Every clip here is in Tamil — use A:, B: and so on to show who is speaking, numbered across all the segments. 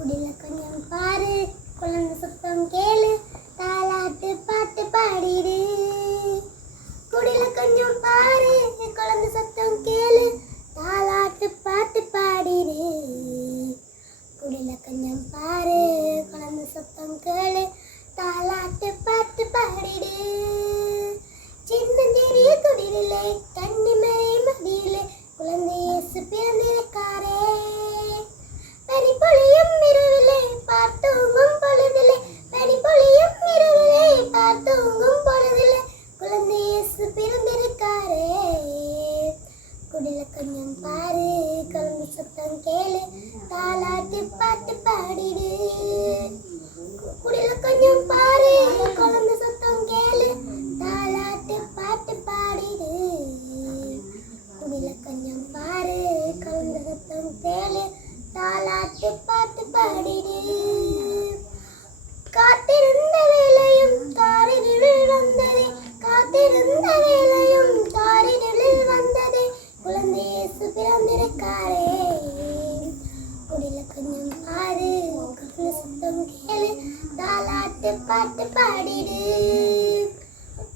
A: குடில கொஞ்சம் பாரு. குழந்தை சுத்தம் கேளு. தாலாட்டு பாட்டு பாடிடு. குடில கொஞ்சம் பாரு. குழந்தை சத்தம் கேளு. தாலாட்டு பாட்டு பாடிடு. குடில கொஞ்சம் பாரு. குழந்தை சத்தம் கேளு. தாலாட்டு சத்தம் கேளு தாலாட்டு பாட்டு பாடிடு குடில கொஞ்சம் பாரு குழந்தை சத்தம் கேளு தாலாட்டு பாட்டு பாடிடு குடில கொஞ்சம் பாரு குழந்தை சத்தம் கேளு தாலாட்டு பாட்டு பாடிடு காத்திருந்த வேளையும் தாரிருளில் வந்ததே காத்திருந்த வேளையும் தாரிருளில் வந்ததே குழந்தை இயேசு பிறந்திருக்காரே குடில கொஞ்சம் பாரு குழந்தை சத்தம் கேளு. தாலாட்டு பாட்டு பாடிடு.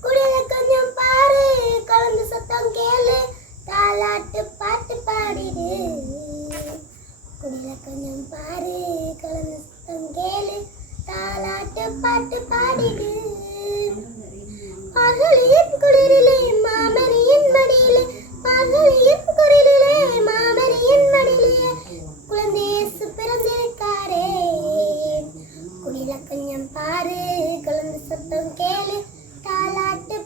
A: குடியில கொஞ்சம் பாரு. கலந்து சத்தம் கேளு. தாலாட்டு பாட்டு பாடிடு. குடியில கொஞ்சம் பாரு. கலந்து சத்தம் கேளு. தாலாட்டு பாட்டு பாடிடு. மார்கழியின் பாரு குழந்தை சத்தம் கேளு தாலாட்டு